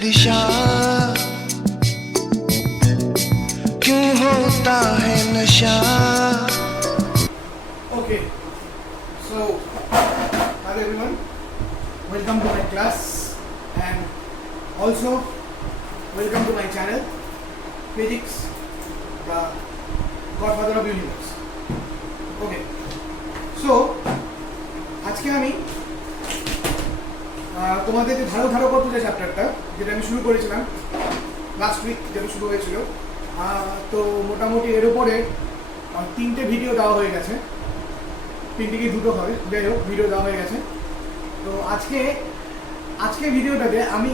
दिशा, क्यों होता है नशा। Okay, so hello everyone, welcome to my class and also welcome to my channel Physics, the Godfather of Universe. Okay, so আজকে আমি তোমাদের যে ধারকত্ব যে চ্যাপ্টারটা যেটা আমি শুরু করেছিলাম লাস্ট উইক, যেটা শুরু হয়েছিল, তো মোটামুটি এর উপরে 3টে ভিডিও দেওয়া হয়ে গেছে, 3টে কি 2টো হবে, যাই হোক ভিডিও দেওয়া হয়ে গেছে। তো আজকে ভিডিওটাতে আমি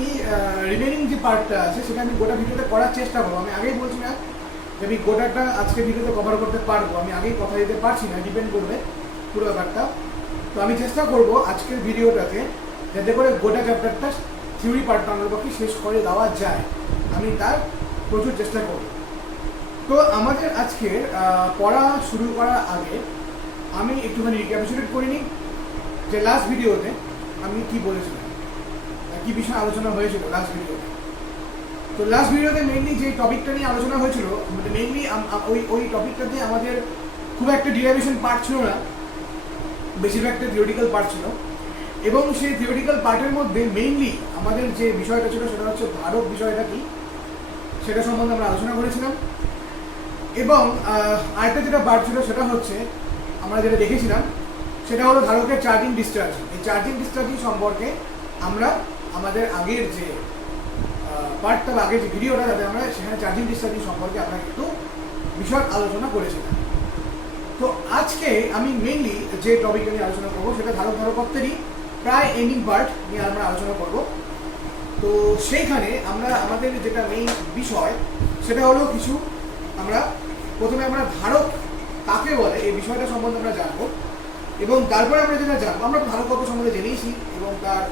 রিমেনিং যে পার্টটা আছে সেটা আমি গোটা ভিডিওতে করার চেষ্টা করবো। আমি আগেই বলছি না যে আমি গোটাটা আজকে ভিডিওতে কভার করতে পারবো, আমি আগেই কথা দিতে পারছি না, ডিপেন্ড করবে পুরো ব্যাপারটা। তো আমি চেষ্টা করব আজকের ভিডিওটাতে যাতে করে গোটা চ্যাপ্টারটা থিওরি পার্টটা আমার পক্ষে শেষ করে দেওয়া যায়, আমি তার প্রচুর চেষ্টা করব। তো আমাদের আজকের পড়া শুরু করার আগে আমি একটুখানি রিক্যাপিচুলেট করে নিই যে লাস্ট ভিডিওতে আমি কি বলেছিলাম, কি বিষয়ে আলোচনা হয়েছিল লাস্ট ভিডিওতে। তো লাস্ট ভিডিওতে মেইনলি যে টপিকটা নিয়ে আলোচনা হয়েছিল, মানে মেইনলি ওই টপিকটাতে আমাদের খুব একটা ডিরাইভেশন পার্ট ছিল না, বেশিরভাগটা থিওরিটিক্যাল পার্ট ছিল। এবং সেই থিওরিটিক্যাল পার্টের মধ্যে মেইনলি আমাদের যে বিষয়টা ছিল সেটা হচ্ছে ধারক বিষয়টা কি সেটা সম্বন্ধে আমরা আলোচনা করেছিলাম। এবং আরেকটা যেটা পার্ট ছিল সেটা হচ্ছে আমরা যেটা দেখেছিলাম সেটা হলো ধারকের চার্জিং ডিসচার্জ। এই চার্জিং ডিসচার্জিং সম্পর্কে আমরা আমাদের আগের যে পার্টটা বা আগের যে ভিডিওটা, যাতে আমরা সেখানে চার্জিং ডিসচার্জিং সম্পর্কে আমরা একটু বিশদ আলোচনা করেছিলাম। তো আজকে আমি মেইনলি যে টপিকটা নিয়ে আলোচনা করবো সেটা ধারকত্বেরই প্রায় এন্ডিং পার্ট নিয়ে আমরা আলোচনা করব। তো সেইখানে আমরা আমাদের যেটা মেইন বিষয় সেটা হলো কিছু প্রথমে আমরা ধারক কাকে বলে এই বিষয়টা সম্বন্ধে আমরা জানবো, এবং তারপরে আমরা যেটা জানবো, আমরা ধারকত্ব সম্বন্ধে জেনেছি এবং তার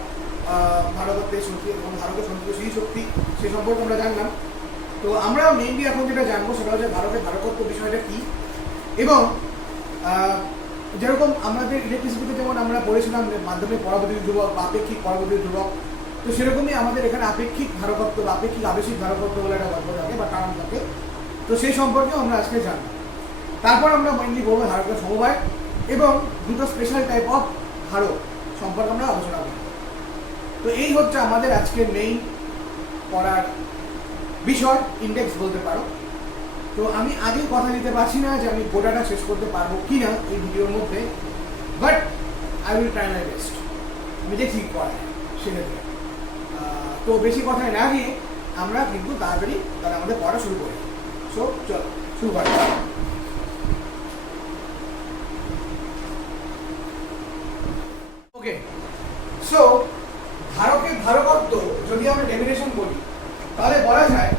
ধারকত্বের শক্তি এবং ধারকের সন্তুষ্টি শক্তি সে সম্পর্কে আমরা জানলাম। তো আমরা মেইনলি এখন যেটা জানবো সেটা হচ্ছে ধারকত্ব বিষয়টা কী। এবং যেরকম আমাদের ইলেকট্রিসিটিতে যেমন আমরা পড়েছিলাম মাধ্যমে পরাবৈদ্যুতিক ধ্রুবক বা আপেক্ষিক পরাবৈদ্যুতিক ধ্রুবক, তো সেরকমই আমাদের এখানে আপেক্ষিক ধারকত্ব বা আপেক্ষিক আবেশিক ধারকত্ব বলে একটা গল্প থাকে বা টার্ম থাকে। তো সেই সম্পর্কেও আমরা আজকে জানব। তারপর আমরা মেইনলি বলবো ধারকের সমবায় এবং দুটো স্পেশাল টাইপ অফ ধারক সম্পর্কে আমরা আলোচনা করব। তো এই হচ্ছে আমাদের আজকের মেইন পড়ার বিষয়, ইন্ডেক্স বলতে পারো। তো আমি আগেই কথা দিতে পারছি না যে আমি গোটাটা শেষ করতে পারবো কি না এই ভিডিওর মধ্যে, but I will try my best. আমি দেখি করা যায় সেক্ষেত্রে। তো বেশি কথায় না গিয়ে আমরা কিন্তু তাড়াতাড়ি আমাদের পড়া শুরু করি। সো চলো শুরু করা যাক। ওকে, সো ধারকত্ব যদি আমরা ডেফিনেশন করি তাহলে বলা যায়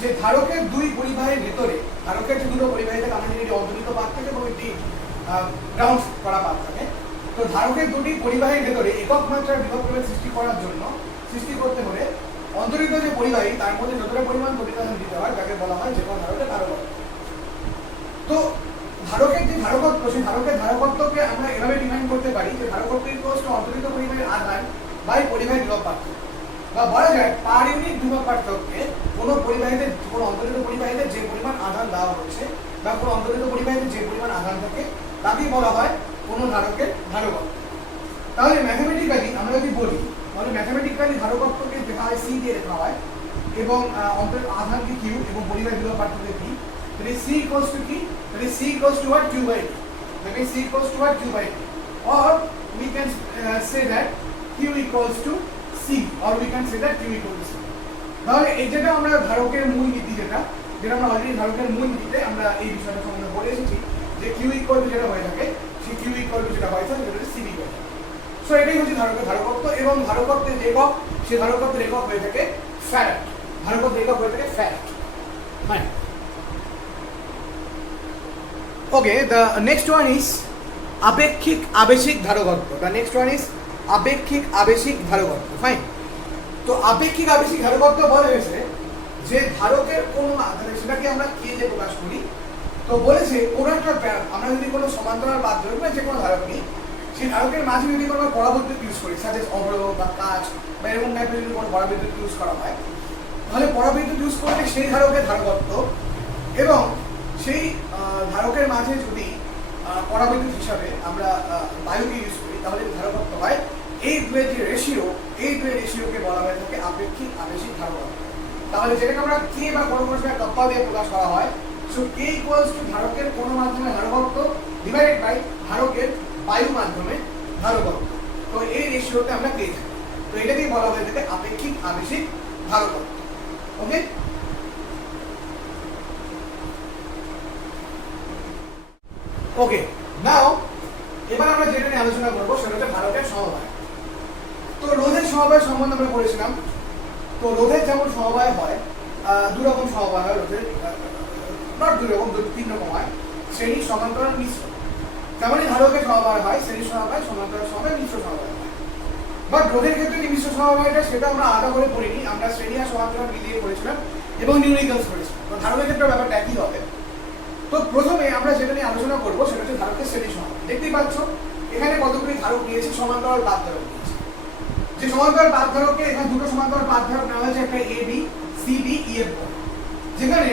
যে ধারকের দুই পরিবাহের ভেতরে, ধারকের যে দুটো পরিবাহী থাকে, আমাদের একটি অন্তর্নিহিত পাত থাকে এবং একটি গ্রাউন্ড করা পাত থাকে। তো ধারকের দুটি পরিবাহীর ভেতরে একক মাত্রার বিভব প্রভেদ সৃষ্টি করতে হলে অন্তর্নিহিত যে পরিবাহী তার মধ্যে যতটা পরিমাণ প্রতিকাশন দিতে হয় তাকে বলা হয় যে কোনো ধারকের ধারকত্ব। তো ধারকের যে ধারকত্ব, সেই ধারকের ধারকত্বকে আমরা এভাবে ডিফাইন করতে পারি যে ধারকত্ব ইকুয়ালস টু অন্তর্নিহিত পরিবাহীর আধান বাই পরিবাহীর বিভব পার্থক্য, বা বলা যায় পার ইউনিট বিভব পার্থক্যে কোনো পরিবাহীতে, কোনো অন্তর্নিহিত পরিবাহীতে যে পরিমাণ আধান দেওয়া হচ্ছে বা কোনো অন্তর্নিহিত পরিবাহীতে যে পরিমাণ আধান থাকে তাকেই বলা হয় কোনো ধারকের ধারকত্ব। তাহলে ম্যাথামেটিক্যালি আমরা যদি বলি, তাহলে ম্যাথামেটিক্যালি ধারকত্বকে লেখা হয় সি দিয়ে লেখা হয় এবং আধানকে কিউ এবং পরিবাহীর বিভব পার্থক্য কি, তাহলে সি ইকুয়ালস টু কি, তাহলে C equals to Q by T, তাহলে C equals to Q by T, or we can say that Q equals to C, or we can say that Q equal to C. তাহলে এই যেটা আমরা ধারকের মূল নীতি যেটা আমরা অলরেডি ধারকের মূল নীতিতে আমরা এই বিষয়টা সম্বন্ধে বলে এসেছি যে Q ইকুয়াল টু যেটা হয়ে থাকে, সেই Q ইকুয়াল টু যেটা হয় থাকে সেটা হচ্ছে CV হয়ে থাকে। সো এটাই হচ্ছে ধারকত্ব এবং ধারকত্বের একক, সেই ধারকত্বের একক হয়ে থাকে ফ্যারাড। ধারকত্বের একক হয়ে থাকে ফ্যারাড। হ্যাঁ, ওকে, দ্য নেক্সট ওয়ান ইজ আপেক্ষিক আবেশিক ধারকত্ব। দ্য নেক্সট ওয়ান ইজ আপেক্ষিক আবেশিক ধারকত্ব। ফাইন। তো আপেক্ষিক আবেশিক ধারকত্ব বলা হয়েছে যে ধারকের কোনো আধারে, সেটাকে আমরা কে দিয়ে প্রকাশ করি। তো বলেছে কোনো একটা আমরা যদি কোনো সমান্তরাল বাদ ধরি বা যে কোনো ধারক নিই, সেই ধারকের মাঝে যদি কোনো পরাবৈদ্যুতিক ইউজ করি সাজেস অভ্র বা কাঁচ বা এরকম টাইপের যদি কোনো পরাবৈদ্যুতিক ইউজ করা হয়, তাহলে পরাবৈদ্যুতিক ইউজ করলে সেই ধারকের ধারকত্ব এবং সেই ধারকের মাঝে যদি পরাবৈদ্যুতিক হিসাবে আমরা বায়ুকে ইউজ করি, তাহলে ধারকত্ব হয় এই দুয়ের যে রেশিও, এই দুয়ের রেশিওকে বলা হয়ে থাকে আপেক্ষিক আবেশিক ধারকত্ব। তাহলে যেটাকে আমরা কে বা কোনো কোনো সময় কপ্পা দিয়ে প্রকাশ করা হয়, সো কে ইকুয়ালস টু ধারকের কোনো মাধ্যমে ধারকত্ব ডিভাইডেড বাই ধারকের বায়ু মাধ্যমে ধারকত্ব। তো এই রেশিওতে আমরা পেয়ে থাকি। তো এটাকেই বলা হয়ে থাকে আপেক্ষিক আবেশিক ধারকত্ব। ওকে, ওকে, নাও এবার আমরা যেটা নিয়ে আলোচনা করবো সেটা হচ্ছে ধারকের সমবায়। তো রোধের সমবায় সম্বন্ধে আমরা পড়েছিলাম। তো রোধের যেমন সমবায় হয়, দু রকম সমবায় হয় রোধের, নট দুই রকম, তিন রকম হয়, শ্রেণী, সমান্তরাল, মিশ্র। তেমনই ধারকের সমবায় হয় শ্রেণী সমবায়, সমান্তরাল সমবায়, মিশ্র সমবায় হয়। বাট রোধের ক্ষেত্রে যে মিশ্র সমবায়টা সেটা আমরা আলাদা করে পড়িনি, আমরা শ্রেণী আর সমান্তরাল মিলিয়ে পড়েছিলাম এবং নিউমেরিক্যালস করেছিলাম। তো ধারকের ক্ষেত্রে ব্যাপারটা একই হবে। তো প্রথমে আমরা যেটা নিয়ে আলোচনা করবো সেটা হচ্ছে ধারকের শ্রেণী সমবায়। দেখতেই পাচ্ছ এখানে কতগুলি ধারক নিয়েছি, সমান্তরাল বাদ ধারক নিয়েছি। যে সমান্তরাল বাদ ধারককে এখানে দুটো সমান্তরাল বাদ ধারক নেওয়া হয়েছে, একটা A B, C D, E F, যেখানে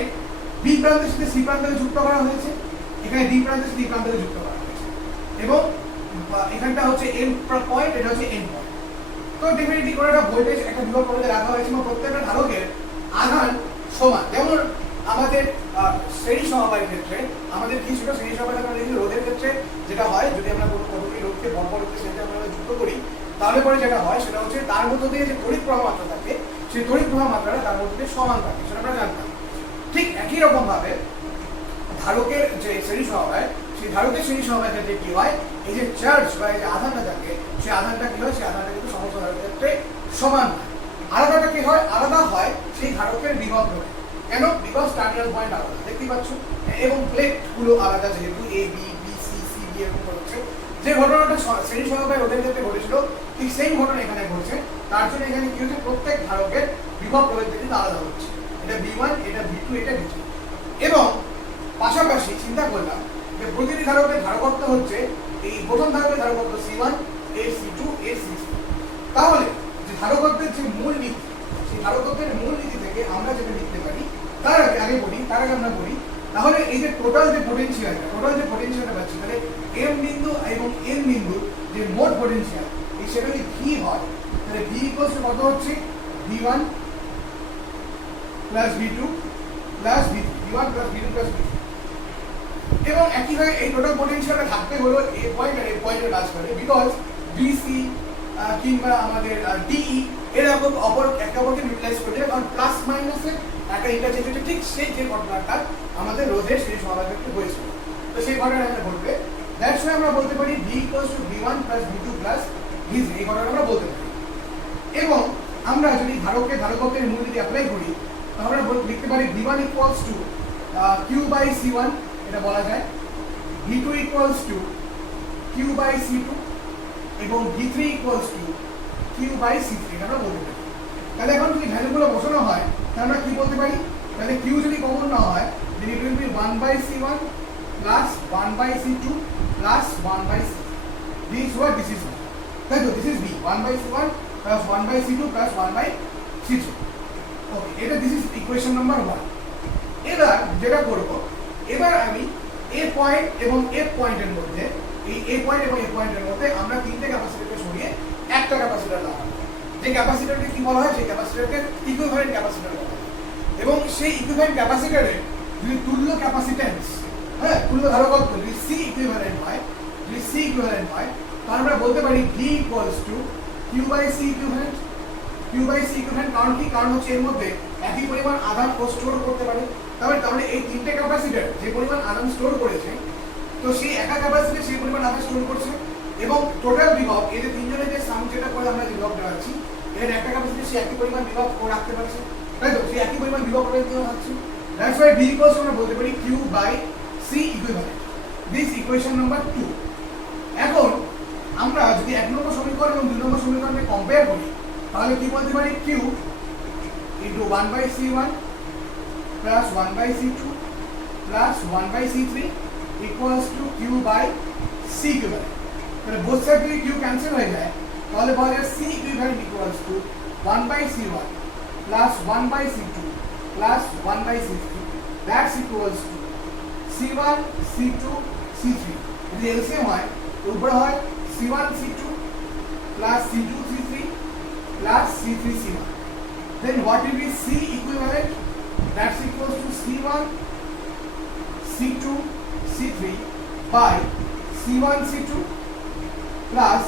বি প্রান্তের সাথে সি প্রান্তকে যুক্ত করা হয়েছে, এখানে ডি প্রান্তের সাথে ই প্রান্তকে যুক্ত করা হয়েছে এবং এখানটা হচ্ছে এন পয়েন্ট, এটা হচ্ছে এন পয়েন্ট। তো ডেফিনেটলি করে একটা ভোল্টেজ একটা বিভব করে রাখা হয়েছে এবং প্রত্যেকটা ধারকের আধান সমান। যেমন আমাদের শ্রেণী সমবায়ের ক্ষেত্রে আমাদের কি ছিল, শ্রেণী সমবায় আমরা দেখি রোধের ক্ষেত্রে যেটা হয়, যদি আমরা কোনো কতগুলি রোধকে পরপর শ্রেণীতে আমরা যুক্ত করি, তাহলে পরে যেটা হয় সেটা হচ্ছে তার মধ্য দিয়ে যে তড়িৎ প্রবাহ মাত্রা থাকে, সেই তড়িৎ প্রবাহ মাত্রাটা তার মধ্যে দিয়ে সমান থাকে, সেটা আমরা জানতাম। ঠিক একই রকম ভাবে ধারকের যে শ্রেণী সমবায়, সেই ধারকের শ্রেণী সমবায়ের ক্ষেত্রে কি হয়, এই যে চার্জ বা এই যে আধানটা থাকে, সেই আধানটা কি হয়, সেই আধানটা কিন্তু সমস্ত ধারকের ক্ষেত্রে সমান হয়। আলাদাটা কি হয়, আলাদা হয় সেই ধারকের বিভব ধরে। কেন? বিকজ টার্মিনাল পয়েন্ট আলাদা, দেখতেই পাচ্ছ, এবং প্লেট গুলো আলাদা, যেহেতু A B, B C, C D এরকম হচ্ছে। যে ঘটনাটা শ্রেণী সমবায় রোধের ক্ষেত্রে ঘটেছিল, ঠিক সেই ঘটনা এখানে ঘটছে। তার জন্য এখানে কি হচ্ছে, প্রত্যেক ধারকের বিভব প্রভেদটা কিন্তু আলাদা হচ্ছে। এটা বি1, এটা বি2, এটা বি3। এবং পাশাপাশি চিন্তা করলাম যে প্রতিটি ধারকের ধারকত্ব হচ্ছে, এই প্রথম ধারকের ধারকত্ব C1, এর C2, এর C3। তাহলে যে ধারকত্বের যে মূল নীতি, সেই ধারকত্বের মূল নীতি থেকে আমরা যেটা লিখতে পারি, তার আগে আমরা বলি, তাহলে এই যে টোটাল যে পোটেনশিয়ালটা পাচ্ছি, তাহলে এম বিন্দু এবং এন বিন্দু যে মোট পোটেনশিয়াল, এই সেটা যদি ভি হয়, তাহলে ভি ইকুয়ালস টু কত হচ্ছে, V1 plus V2 plus V3, V1 plus V2 plus V3। এবং একইভাবে এই টোটাল পোটেনশিয়ালটা থাকতে হলো এ পয়েন্ট আর এ পয়েন্টের মাঝখানে, বিকজ বিসি কিংবা আমাদের ডিই এরকম একে অপরকে ইউটিলাইজ করতে, কারণ প্লাস মাইনাসের একটা ইন্টারচেঞ্জ হচ্ছে, ঠিক সেই যে ঘটনাটা আমাদের রোধের সেই সমবায় ক্ষেত্রে হয়েছিল। তো সেই ঘটনাটা এখানে ঘটবে। দ্যাটস ওয়াই আমরা বলতে পারি V equals two V1 plus V2 plus V3, এই ঘটনাটা আমরা বলতে পারি। এবং আমরা যদি ধারকত্বের মূল যদি অ্যাপ্লাই করি, তাহলে আমরা লিখতে পারি V1 equals to Q by C1, এটা বলা যায়, V2 equals to Q by C2 এবং V3 equals to Q by C3, এটা আমরা বলতে পারি। তাহলে এখন যদি ভ্যালুগুলো বসানো হয়, তাহলে আমরা কি বলতে পারি, তাহলে Q যদি কমন না হয়, then it will be 1 by C1 plus 1 by C2 plus 1 by C3. This is what this is. তাই তো, this is V, 1 by C1 plus 1 by C2 plus 1 by C3. ওকে, এটা this is equation number 1. এবার যেটা করব, এবার আমি A point এবং F পয়েন্টের মধ্যে, এই A পয়েন্ট এবং F পয়েন্টের মধ্যে আমরা তিনটে ক্যাপাসিটরকে সরিয়ে একটা ক্যাপাসিটর লাগাবো। যে ক্যাপাসিটরকে কি বলা হয়, সেই ক্যাপাসিটরকে ইকুইভ্যালেন্ট ক্যাপাসিটর বলা হয়। এবং সেই ইকুইভ্যালেন্ট ক্যাপাসিটরের যদি তুল্য ক্যাপাসিট্যান্স, তুল্য ধারকত্ব যদি C ইকুইভ্যালেন্ট হয়, তাহলে আমরা বলতে পারি V equals to Q by C equivalent. Q by C equivalent কারণ কি, কারণ হচ্ছে এর মধ্যে একই পরিমাণ আধান ও স্টোর করতে পারে। তাহলে এই তিনটে ক্যাপাসিটর যে পরিমাণ আধান স্টোর করেছে, তো সেই একা ক্যাপাসিটর সেই পরিমাণ আধান স্টোর করছে এবং টোটাল বিভব, এই যে তিনজনের যে সাম যেটা করে আমরা যে বিভব দেওয়াচ্ছি, এর একটা ক্যাপাসিটর সে একই পরিমাণ বিভব রাখতে পারছে, তাই তো, সেই একই পরিমাণ বিভব প্রয়োজন হচ্ছে। দ্যাটস ওয়াই V ইকুয়ালস আমরা বলতে পারি Q by C equivalent. This equation number 2। এখন আমরা যদি 1 নম্বর সমীকরণ এবং 2 নম্বর সমীকরণকে কম্পেয়ার করি, তাহলে কি বলতে পারি, Q into 1 by C1 plus 1 by C2 plus 1 by C3 equals to Q by C equivalent. তাহলে বোথ সাইড থেকে কিউ ক্যান্সেল হয়ে যায়, তাহলে পাওয়া যায় C equivalent equals to 1/c1 plus 1/c2 plus 1/c3, that's equals to c1 c2 c3। যদি LCM হয় তো উপরে হয় c1 c2 plus c2 c3 plus c3 c1, then what will be c equivalent? That's equals to c1 c2 c3 by c1 c2 plus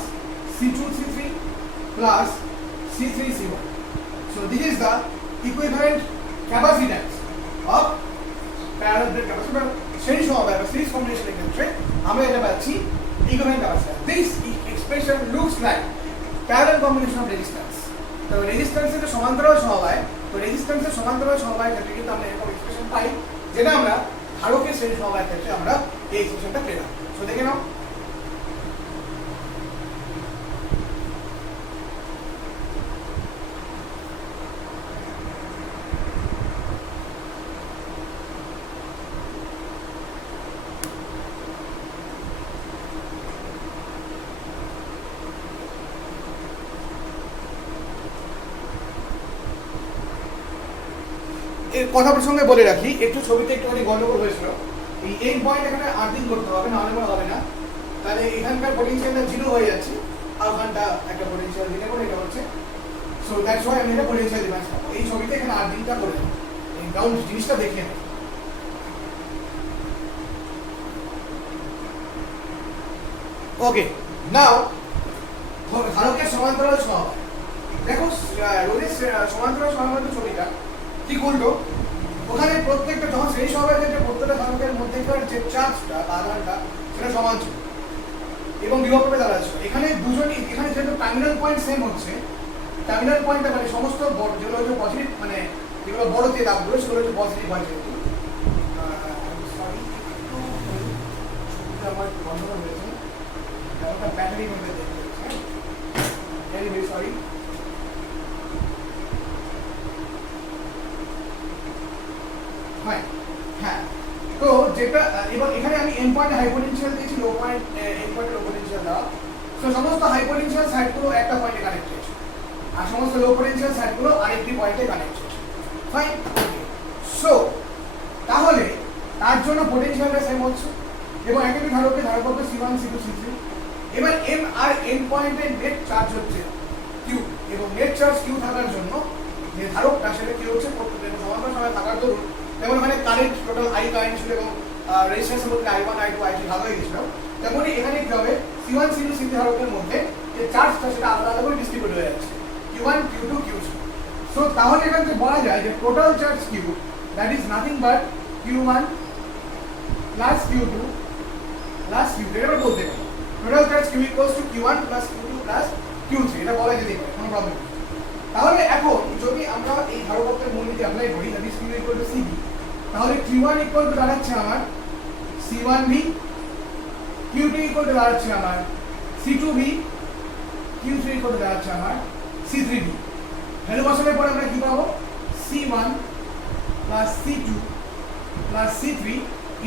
c2 c3 plus c3 c1. So this is the equivalent capacitance of parallel plate capacitor. Series সমবায় বা series combination এর ক্ষেত্রে আমরা এটা পাচ্ছি equivalent capacitance. This expression looks like parallel combination of resistance. তো রেজিস্ট্যান্সের সমান্তরাল সমবায়, তো রেজিস্ট্যান্সের সমান্তরাল সমবায়ের ক্ষেত্রে কিন্তু আমরা এরকম এক্সপ্রেশন পাই, যেটা আমরা ধারকের শ্রেণী সমবায়ের ক্ষেত্রে আমরা এই এক্সপ্রেশনটা পেলাম। সো দেখে নাও, এর কথা প্রসঙ্গে বলে রাখি, একটু ছবিতে একটুখানি গন্ডগোল হয়েছিল। এই এন্ড পয়েন্ট এখানে আর্থিং করতে হবে, নাহলে মনে হবে না, তাহলে এখানকার পোটেনশিয়ালটা জিরো হয়ে যাচ্ছে, আর ওখানটা একটা পোটেনশিয়াল দিলে করে এটা হচ্ছে। সো দ্যাটস ওয়াই আমি এটা পোটেনশিয়াল ডিফারেন্স পাবো। এই ছবিতে এখানে আর্থিংটা করে নেব, এই গ্রাউন্ড জিনিসটা দেখে নেব। ওকে, নাও ধারকের সমান্তরাল সমবায়। দেখো রোধের সমান্তরাল সমবায়ের ছবিটা ঠিক উল্টো। ওখানে প্রত্যেকটা যখন শ্রেণী সমবায়ের ক্ষেত্রে প্রত্যেকটা ধারকের মধ্যেকার যে চার্জটা বা আধানটা সেটা সমান ছিল এবং বিভক্তভাবে দাঁড়াচ্ছিল। এখানে দুজনই, এখানে যেহেতু টার্মিনাল পয়েন্ট সেম হচ্ছে, টার্মিনাল পয়েন্টটা মানে সমস্ত যেগুলো হচ্ছে পজিটিভ, মানে যেগুলো বড় যে দাগগুলো সেগুলো হচ্ছে পজিটিভ হয়। যেহেতু আমার গন্ডগোল হয়েছে, ওটা ব্যাটারি মধ্যে দেখতে হচ্ছে, ভেরি ভেরি সরি। হ্যাঁ, তো যেটা এবং এখানে আমি এন্ড পয়েন্টে হাই পোটেনশিয়াল দিয়েছি, লো পয়েন্ট এন্ড পয়েন্টে লো পোটেনশিয়াল দেওয়া। তো সমস্ত হাই পোটেনশিয়াল সাইডগুলো একটা পয়েন্টে কানেক্ট হয়েছে, আর সমস্ত লো পোটেনশিয়াল সাইডগুলো আরেকটি পয়েন্টে কানেক্ট হয়েছে। ফাইন, সো তাহলে তার জন্য পোটেনশিয়ালটা সেম হচ্ছে এবং একই ধারকে ধারক c1 c2 c3। এবার এম আর এন্ড পয়েন্টের নেট চার্জ হচ্ছে কিউ, এবং নেট চার্জ কিউ থাকার জন্য যে ধারকটা সেটা কি হচ্ছে প্রত্যেক সমান্তরাল সময় থাকার দরুন, যেমন মানে কারেন্ট টোটাল আই কারেন্ট ছিল এবং রেজিস্ট্যান্সের মধ্যে i1 i2 i3 ভাগ হয়ে গেছিল, তেমনই এখানে কি হবে c1 c2 c3 ধারকের মধ্যে যে চার্জটা সেটা আলাদা আলাদা করে ডিস্ট্রিবিউট হয়ে যাচ্ছে q1 q2 q3। সো তাহলে এখান থেকে বলা যায় যে total charge q, that is nothing but q1 plus q2 plus q3। এটা বলতে পারি total charge q equals to q1 plus q2 plus q3, এটা বলা যেতে পারে, কোনো প্রবলেম নেই। তাহলে এখন যদি আমরা এই ধারকত্বের মূলনীতি অ্যাপ্লাই করি, that is q equal to cb, তাহলে q1 ইকুয়াল টু দাঁড়াচ্ছে আমার c1v, q2 ইকুয়াল টু দাঁড়াচ্ছে আমার c2v, q3 ইকুয়াল টু দাঁড়াচ্ছে আমার c3v। ভ্যালু বসানোর পরে আমরা কি পাবো c1 plus c2 plus c3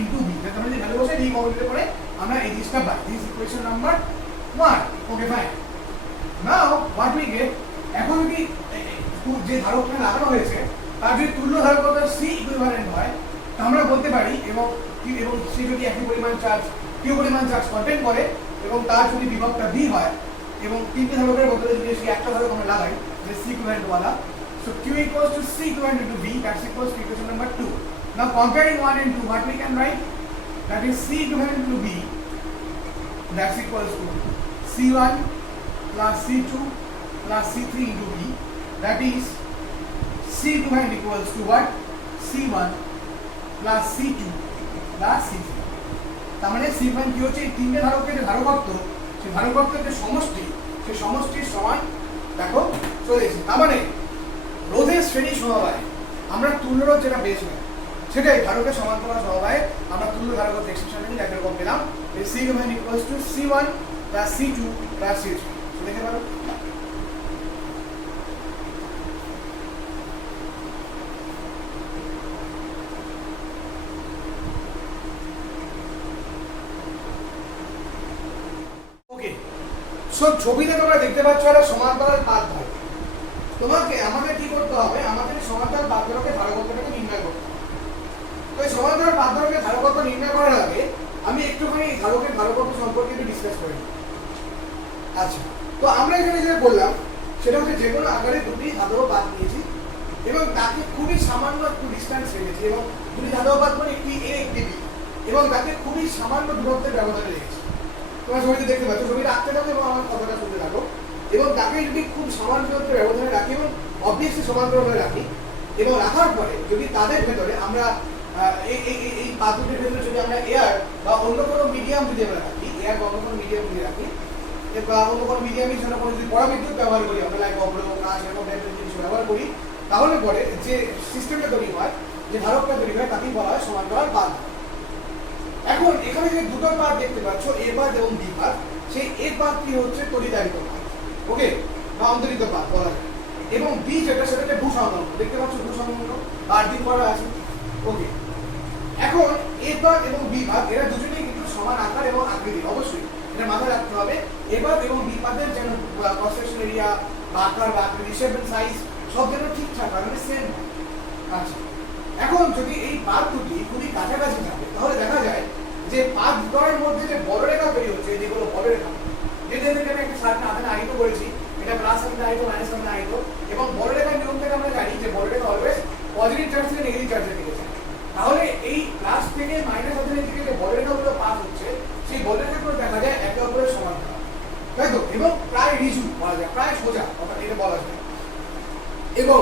into v। তাহলে আমরা যদি ভ্যালু বসাই এই ফর্মুলাতে পরে আমরা এই জিনিসটা পাই। This equation number 1। Okay fine, now what we get, এখন যদি যে ধারকটা লাগানো হয়েছে তার যদি তুল্য ধারকতা c ইকুইভ্যালেন্ট হয়, আমরা বলতে পারি এবং সে যদি একই পরিমাণ চার্জ কিউ পরিমাণ চার্জ কন্টেন্ট করে এবং তার যদি বিভবটা v হয় এবং তিনটে ধারকের বদলে যদি সেই একটা ধারক আমরা লাগাই যে c ইকুইভ্যালেন্ট ওয়ালা, so q equals to c equivalent to v, that's equals to equation number 2. Now comparing 1 and 2, what we can write, that is c equivalent to v, that's equals to c1 plus c2 plus c3 into v, that is c equivalent equals to what, c1 plus c2 plus c3। তার মানে c equivalent কি হচ্ছে, এই তিনটে ধারকের যে ধারকত্ব, সেই ধারকত্বের যে সমষ্টি, সেই সমষ্টির সমান দেখো চলে এসেছে। তার মানে রোধের শ্রেণী সমবায় আমরা তুল্য রোধ যেটা পেয়েছিলাম সেটাই ধারকের সমান্তরাল সমবায়ে আমরা তুল্য ধারকত্ব এক্সপ্রেশন নিয়ে একরকম পেলাম, c equivalent equals to c1 plus c2 plus c3। দেখে পারো ওকে। সব ছবিতে তোমরা দেখতে পাচ্ছ একটা সমান্তরাল পাত ধরো। তোমাকে আমাদের কি করতে হবে, আমাদের সমান্তরাল পাত ধরকে ধারকত্বটাকে নির্ণয় করতে হবে। তো এই সমান্তরাল পাত ধরকে ধারকত্ব নির্ণয় করার আগে আমি একটুখানি এই ধারকের ধারকত্ব সম্পর্কে একটু ডিসকাস করে নিই। আচ্ছা, তো আমরা এখানে যেটা বললাম সেটা হচ্ছে যে কোনো আকারে দুটি ধাতব পাত নিয়েছি এবং তাকে খুবই সামান্য একটু ডিস্টেন্স রেখেছি, এবং দুটি ধাতব পাত মানে একটি এ একটি বি, এবং তাকে খুবই সামান্য দূরত্বের ব্যবধানে রেখেছি। তোমরা ছবিতে দেখতে পাচ্ছ, ছবিটা আঁকতে থাকো এবং আমার কথাটা শুনতে থাকো। এবং তাকে যদি খুব সামান্য দূরত্বের ব্যবধানে রাখি এবং অবভিয়াসলি সমান্তরালভাবে রাখি, এবং রাখার পরে যদি তাদের ভেতরে আমরা এই পাত দুটির ভেতরে যদি আমরা এয়ার বা অন্য কোনো মিডিয়াম যদি আমরা রাখি, এয়ার বা অন্য কোনো মিডিয়াম যদি রাখি, বা অন্য কোনো মিডিয়ামের জন্য কোনো যদি পরাবিদ্যুৎ ব্যবহার করি, আমরা লাইক অব্র কাঁচ এরকম টাইপের জিনিস ব্যবহার করি, তাহলে পরে যে সিস্টেমটা তৈরি হয়, যে ধারকটা তৈরি হয়, তাকেই বলা হয় সমান্তরাল পাত। এখন এখানে যে দুটো পাত দেখতে পাচ্ছ, এ পাত এবং বি পাত, সেই এ পাতটি হচ্ছে তড়িদারিত পাত, ওকে, বা অন্তরিত পাত বলা যায়, এবং বি যেটা সেটা হচ্ছে ভূসংলগ্ন, দেখতে পাচ্ছ ভূসংলগ্ন বারদিক করা আছে, ওকে। এখন এ পাত এবং বি পাত এরা দুজনেই কিন্তু সমান আকার এবং আকৃতি, অবশ্যই এটা মাথায় রাখতে হবে। এ পাত এবং বি পাতের যেন ক্রস সেকশন এরিয়া বা আকার বা আকৃতি, শেপ এন্ড সাইজ সব যেন ঠিকঠাক হয়, মানে সেম। আচ্ছা, এখন যদি এই পাত দুটি খুবই কাছাকাছি থাকে, তাহলে দেখা যায় যে পাত দ্বয়ের মধ্যে যে বলরেখা তৈরি হচ্ছে, যেগুলো বলরেখা, যেটাকে আমি একটা সার্টেন আধানে আহিত করেছি, এটা প্লাস সামনে আহিত, মাইনাস সামনে আহিত, এবং বলরেখার নিয়ম থেকে আমরা জানি যে বলরেখা অলওয়েজ পজিটিভ চার্জ থেকে নেগেটিভ চার্জের দিকে যায়। তাহলে এই প্লাস থেকে মাইনাস আধানের দিকে যে বলরেখাগুলো পাস হচ্ছে, সেই বলরেখাগুলো দেখা যায় একে অপরের সমান্তরাল, তাই তো, এবং প্রায় রিজু বলা যায়, প্রায় সোজা, অর্থাৎ এটা বলা যায়। এবং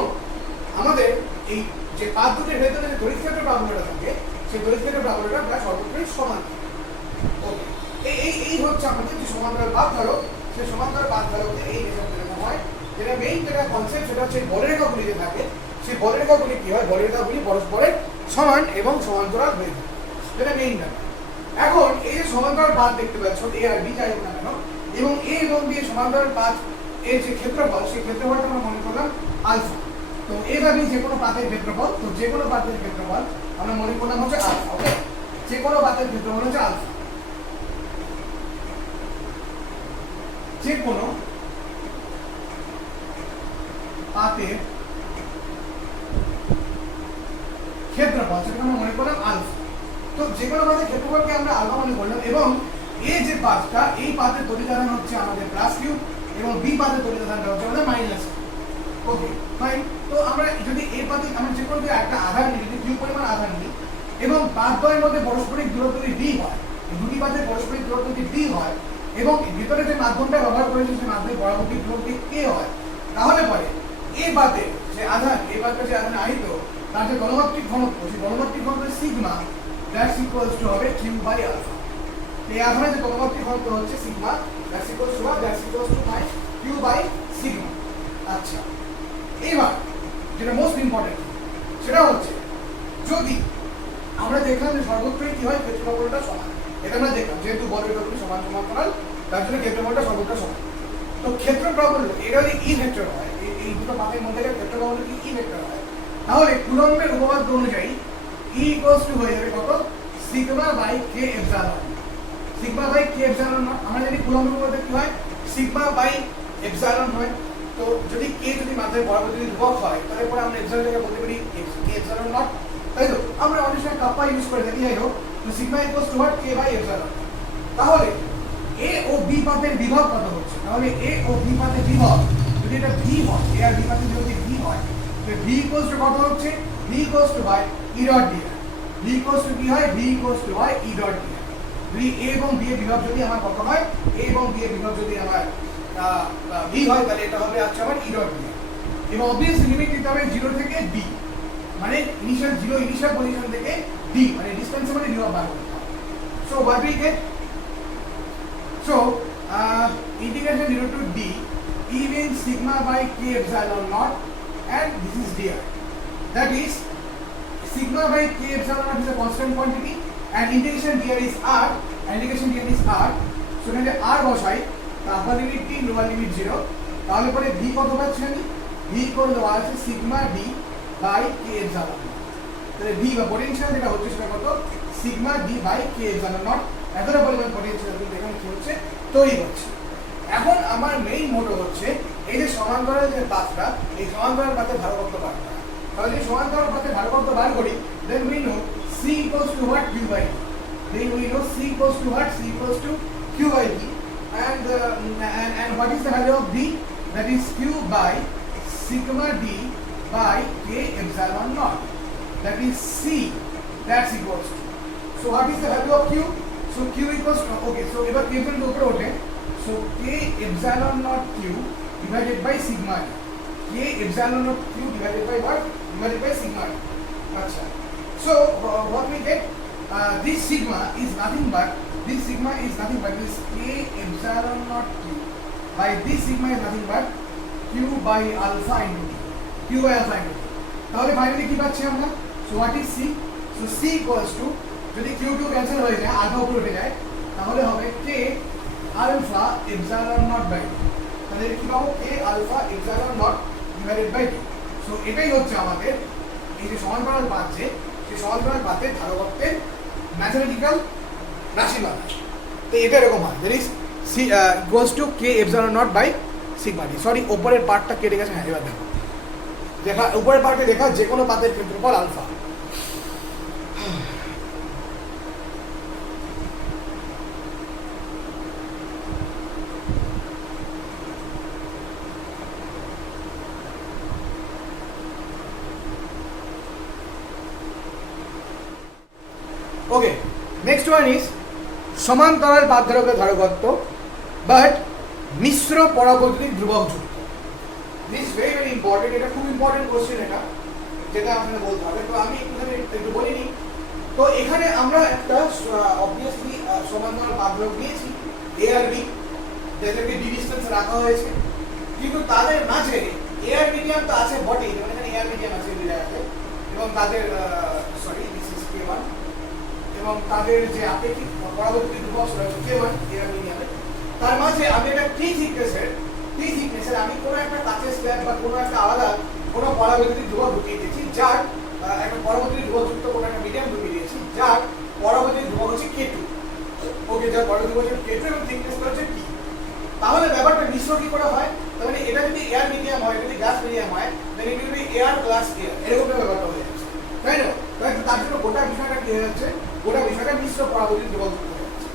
আমাদের এই যে পাত দুটির ভেতরে যে তড়িৎ ক্ষেত্রের প্রাবল্যতা থাকে, সেই তড়িৎ ক্ষেত্রের প্রাবল্যতা প্রায় সর্বত্রই সমান। ওকে, এই হচ্ছে আমাদের যে সমান্তরাল পাত ধারক, সেই সমান্তরাল পাত ধারকে এই রেজাল্ট এরকম হয়। যেটা মেইন যেটা কনসেপ্ট, সেটা হচ্ছে বলরেখাগুলি যে থাকে, সেই বলরেখাগুলি কি হয়, বলরেখাগুলি পরস্পরের সমান এবং সমান্তরাল হয়ে যায়, যেটা মেইন ব্যাপার। এখন এই যে সমান্তরাল পাত দেখতে পাচ্ছ, এ আর বি যাই হোক না কেন, এবং এ এবং বি সমান্তরাল পাত এর যে ক্ষেত্রফল, সেই ক্ষেত্রফলটা আমরা মনে করলাম আলফা। তো এ বা বি যে কোনো পাতের ক্ষেত্রফল, তো যে কোনো পাতের ক্ষেত্রফল আমরা মনে করলাম হচ্ছে আলফা, ওকে, যে কোনো পাতের ক্ষেত্রফল হচ্ছে আলফা। যে কোনো পাতের ক্ষেত্রফল সেটা আমরা মনে করলাম আলফা। তো যে কোনো পাতের ক্ষেত্রফলকে আমরা আলফা মনে করলাম, এবং এ যে পাতটা, এই পাতের তড়িৎ-আধান হচ্ছে আমাদের প্লাস কিউ, এবং বি পাতের তড়িৎ-আধানটা হচ্ছে আমাদের মাইনাস কিউ, ওকে ফাইন। তো আমরা যদি এ পাতে আমরা যে কোনো একটা আধান নিই, যদি কিউ পরিমাণ আধান নিই, এবং পাত দ্বয়ের মধ্যে পারস্পরিক দূরত্ব যদি ডি হয়, দুটি পাতের পারস্পরিক দূরত্ব যদি ডি হয়, এবং ভিতরে যে মাধ্যমটা ব্যবহার করেছি সেই মাধ্যমের বরাবরটি দূরত্ব কে হয়, তাহলে পরে এ পাতে যে আধান, এ পাতে যে আধান আহিত, তার যে গলনাত্মক ঘনত্ব, সেই গলনাত্মক ঘনত্ব সিগমা দ্যাটস ইকুয়ালস টু হবে কিউ বাই আলফা। এই আধানের যে গলনাত্মক ঘনত্ব হচ্ছে sigma that's equals to my Q by sigma. আচ্ছা, এবার যেটা মোস্ট ইম্পর্টেন্ট, সেটা হচ্ছে যদি আমরা দেখলাম যে সর্বত্রই কি হয়, ক্ষেত্রফলটা সমান, এটা আমরা দেখলাম, যেহেতু বলরেখাগুলি সমান সমান্তরাল, তার জন্য ক্ষেত্রফলটা সর্বত্র সমান। তো ক্ষেত্র প্রাবল্য এটা যদি ই ভেক্টর হয়, এই দুটো পাতের মধ্যে ক্ষেত্র প্রাবল্য যদি ই ভেক্টর হয়, তাহলে কুলম্বের উপপাদ্য অনুযায়ী ই ইকুয়ালস টু হয়ে যাবে কত, sigma by k epsilon. Sigma by k epsilon naught, আমরা জানি কুলম্বের উপপাদ্য কি হয়, সিগমা বাই এপসাইলন হয়। তো যদি কে যদি মাত্রায় বরাবর যদি ধ্রুবক হয়, তাহলে পরে আমরা এপসাইলনকে বলতে পারি কে এপসাইলন নট, তাই তো। আমরা অনেক সময় কাপ্পা ইউজ করে থাকি, যাই হোক, তো sigma equals to k by epsilon. তাহলে এ ও বি পাতের বিভব কত হচ্ছে, তাহলে এ ও বি পাতের বিভব যদি এটা ভি হয়, এ আর বি পাতের যদি ভি হয়, তো ভি ইকুয়ালস টু কত হচ্ছে, ভি ইকুয়ালস টু হয় E dot D. V equals to কি হয়, ভি ইকুয়ালস টু হয় ই ডট ডি। যদি এ এবং বি এর বিভব যদি আমার কত হয়, এ এবং বি এর বিভব যদি আমার ভি হয়, তাহলে এটা হবে আচ্ছা আমার ই ডট ডি। এবং অবভিয়াসলি লিমিট দিতে হবে 0 থেকে b, মানে ইনিশিয়াল 0 ইনিশিয়াল পজিশন থেকে d, মানে ডিসটেন্স মানে বিভব বার করতে হবে। So what we get, so integration 0 to d e means sigma by k epsilon naught, and this is dr, that is sigma by k epsilon naught is a constant quantity, and integration dr is r, and integration dr is r. so এখানে r বসাই, আপার limit t, lower limit 0, তাহলে পরে v কত পাচ্ছি আমি, v equal দেওয়া আছে sigma d by k epsilon, তাহলে v বা পটেনশিয়াল যেটা হচ্ছে সেটা কত, সিগমা d by k epsilon naught। এতটা পরিমাণ পটেনশিয়াল কিন্তু এখানে কি হচ্ছে, তৈরি হচ্ছে। এখন আমার মেইন মোটো হচ্ছে এই যে সমান্তরাল যে পাথটা, এই সমান্তরাল পাথে ধারকত্ব বার করা। তাহলে যদি সমান্তরাল পাথে ধারকত্ব বার করি, then we know c equals to what? Q by d. Then we know c equals to what? C equals to Q by d. And what is the value of d? That is Q by sigma d by K epsilon naught. That is C. That's equals to. So what is the value of Q? So Q equals to, okay, so ever K equal to upper okay. So K epsilon naught Q divided by sigma d. K epsilon naught Q divided by what? Divided by sigma d. Achha. So what we get? This sigma is nothing but this K epsilon naught Q by this sigma is nothing but Q by alpha into T. Q by alpha into T. তাহলে finally কি পাচ্ছি আমরা? So what is C? So C equals to, যদি Q2 cancel হয়ে যায়, alpha উপরে উঠে যায়, তাহলে হবে K alpha epsilon naught by T. তাহলে কি পাবো? K alpha epsilon naught divided by T. So এটাই হচ্ছে আমাদের এই যে সমান্তরাল পাত, যে সেই সমান্তরাল পাতের ধারকত্বের ম্যাথমেটিক্যাল রাশিমালা। তো এটা এরকম হয়, that is C equals to K epsilon naught by sigma d. Sorry, উপরের পার্টটা কেটে গেছে। হ্যাঁ, এবার দেখো, দেখা উপরের পার্টে দেখা যে কোনো পাতের ক্ষেত্রফল alpha. Okay, next one is সমান্তরাল পাত ধারকের ধারকত্ব বাট মিশ্র পরাবৈদ্যুতিক ধ্রুবক যুক্ত। দিস ভেরি ভেরি ইম্পর্টেন্ট, এটা খুব ইম্পর্টেন্ট কোশ্চেন, এটা যেটা আপনাকে বলতে হবে। তো আমি একটু বলে নিই। তো এখানে আমরা একটা অবভিয়াসলি সমান্তরাল পাত ধারক নিয়েছি এ আর বি, যাদেরকে ডি ডিসটেন্স রাখা হয়েছে, কিন্তু তাদের মাঝে এ আর মিডিয়াম তো আছে বটেই, মানে এখানে এ আর মিডিয়াম আছে এই জায়গাতে, এবং তাদের সরি দিস ইজ K1, এবং তাদের যে আপেক্ষিক পরাবৈদ্যুতিক ধ্রুবক রয়েছে K1 এ আর মিডিয়ামে, তার মাঝে আমি একটা টি থিকনেসের আমি কোনো একটা কাঁচের স্ল্যাব বা কোনো একটা আলাদা কোনো পরাবৈদ্যুতিক ধ্রুবক ঢুকিয়ে দিয়েছি, যার একটা পরাবৈদ্যুতিক ধ্রুবক যুক্ত কোনো একটা মিডিয়াম ঢুকিয়ে দিয়েছি, যার পরাবৈদ্যুতিক ধ্রুবক হচ্ছে K2। ওকে, যার পরাবৈদ্যুতিক ধ্রুবক হচ্ছে K2 এবং থিকনেস হচ্ছে T। তাহলে ব্যাপারটা মিশ্র কি করে হয়? তার মানে এটা যদি এয়ার মিডিয়াম হয়, যদি গ্যাস মিডিয়াম হয়, then it will be air plus air, এরকম ব্যাপারটা হয়ে যাচ্ছে, তাই না? তার জন্য গোটা বিষয়টা কি হয়ে যাচ্ছে? গোটা বিষয়টা মিশ্র পরাবৈদ্যুতিক ধ্রুবক যুক্ত হয়ে যাচ্ছে।